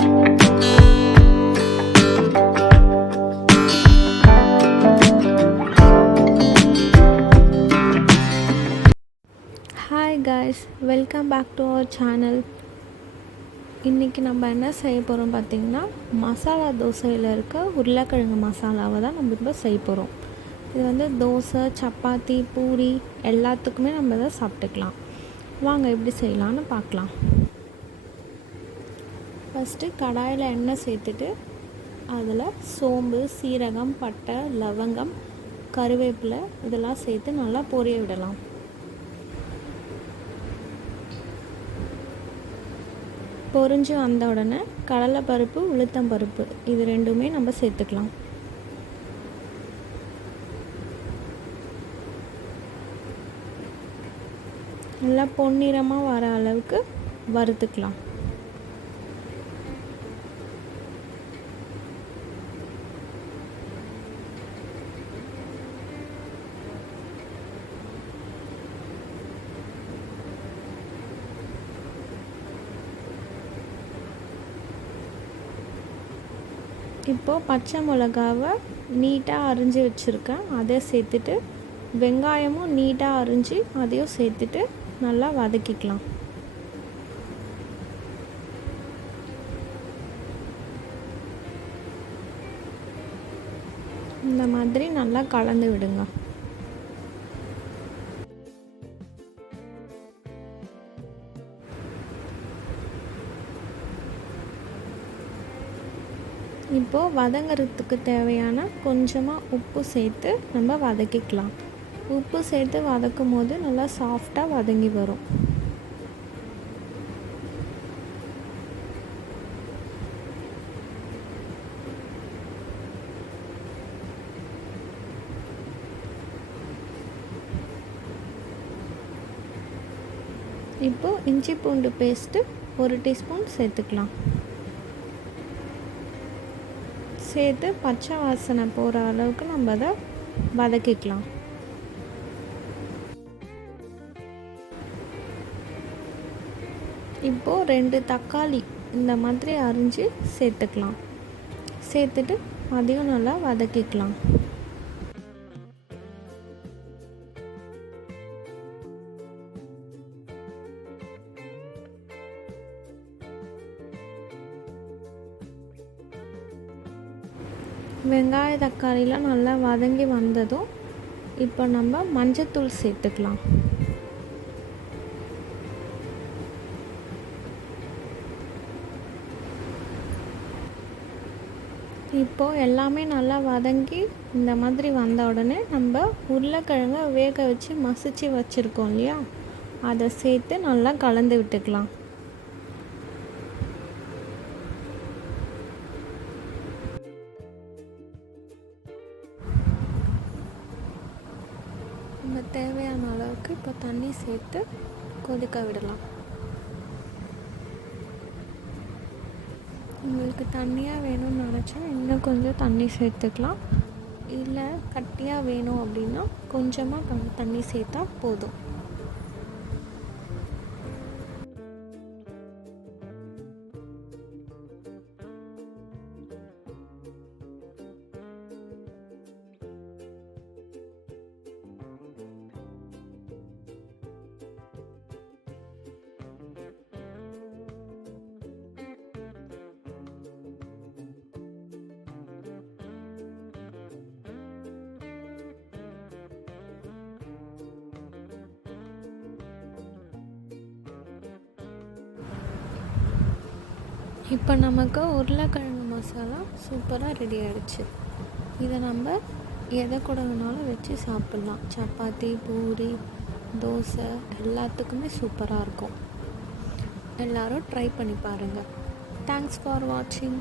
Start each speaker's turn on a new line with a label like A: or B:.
A: Hi guys welcome back to our channel இன்றைக்கி நம்ம என்ன செய்ய போகிறோம் பார்த்திங்கன்னா மசாலா தோசையில் இருக்க உருளைக்கிழங்கு மசாலாவை தான் நம்ம இப்போ செய்ய போகிறோம் இது வந்து தோசை சப்பாத்தி பூரி எல்லாத்துக்குமே நம்ம இதை சாப்பிட்டுக்கலாம். வாங்க எப்படி செய்யலான்னு பார்க்கலாம். ஃபஸ்ட்டு கடாயில் எண்ணெய் சேர்த்துட்டு அதில் சோம்பு சீரகம் பட்டை லவங்கம் கருவேப்பிலை இதெல்லாம் சேர்த்து நல்லா பொரிய விடலாம். பொரிஞ்சு வந்த உடனே கடலைப்பருப்பு உளுத்தம்பருப்பு இது ரெண்டுமே நம்ம சேர்த்துக்கலாம். நல்லா பொன்னிறமாக வர அளவுக்கு வறுத்துக்கலாம். இப்போது பச்சை மிளகாவை நீட்டாக அரிஞ்சு வச்சுருக்கேன். அதை சேர்த்துட்டு வெங்காயமும் நீட்டாக அரிஞ்சு அதையும் சேர்த்துட்டு நல்லா வதக்கிக்கலாம். இந்த மாதிரி நல்லா கலந்து விடுங்க. இப்போது வதங்கிறதுக்கு தேவையான கொஞ்சமாக உப்பு சேர்த்து நம்ம வதக்கிக்கலாம். உப்பு சேர்த்து வதக்கும் போது நல்லா சாஃப்டாக வதங்கி வரும். இப்போது இஞ்சி பூண்டு பேஸ்ட்டு ஒரு டீஸ்பூன் சேர்த்துக்கலாம். சேர்த்து பச்சை வாசனை போகிற அளவுக்கு நம்ம அதை வதக்கிக்கலாம். இப்போது ரெண்டு தக்காளி இந்த மாதிரி அரிஞ்சு சேர்த்துக்கலாம். சேர்த்துட்டு அதையும் நல்லா வதக்கிக்கலாம். வெங்காய தக்காளிலாம் நல்லா வதங்கி வந்ததும் இப்போ நம்ம மஞ்சத்தூள் சேர்த்துக்கலாம். இப்போது எல்லாமே நல்லா வதங்கி இந்த மாதிரி வந்த உடனே நம்ம உருளைக்கிழங்க வேக வச்சு மசிச்சு வச்சுருக்கோம் இல்லையா? அதை சேர்த்து நல்லா கலந்து விட்டுக்கலாம். நம்ம தேவையான அளவுக்கு இப்போ தண்ணி சேர்த்து கொதிக்க விடலாம். உங்களுக்கு தண்ணியாக வேணும்னு நினச்சா இன்னும் கொஞ்சம் தண்ணி சேர்த்துக்கலாம். இல்லை கட்டியாக வேணும் அப்படின்னா கொஞ்சமாக தண்ணி சேர்த்தா போதும். இப்போ நமக்கு உருளைக்கிழங்கு மசாலா சூப்பராக ரெடி ஆகிடுச்சு இதை நம்ம எதை கூட வேணாலும் வச்சு சாப்பிட்லாம். சப்பாத்தி பூரி தோசை எல்லாத்துக்குமே சூப்பராக இருக்கும். எல்லோரும் ட்ரை பண்ணி பாருங்கள் தேங்க்ஸ் ஃபார் வாட்சிங்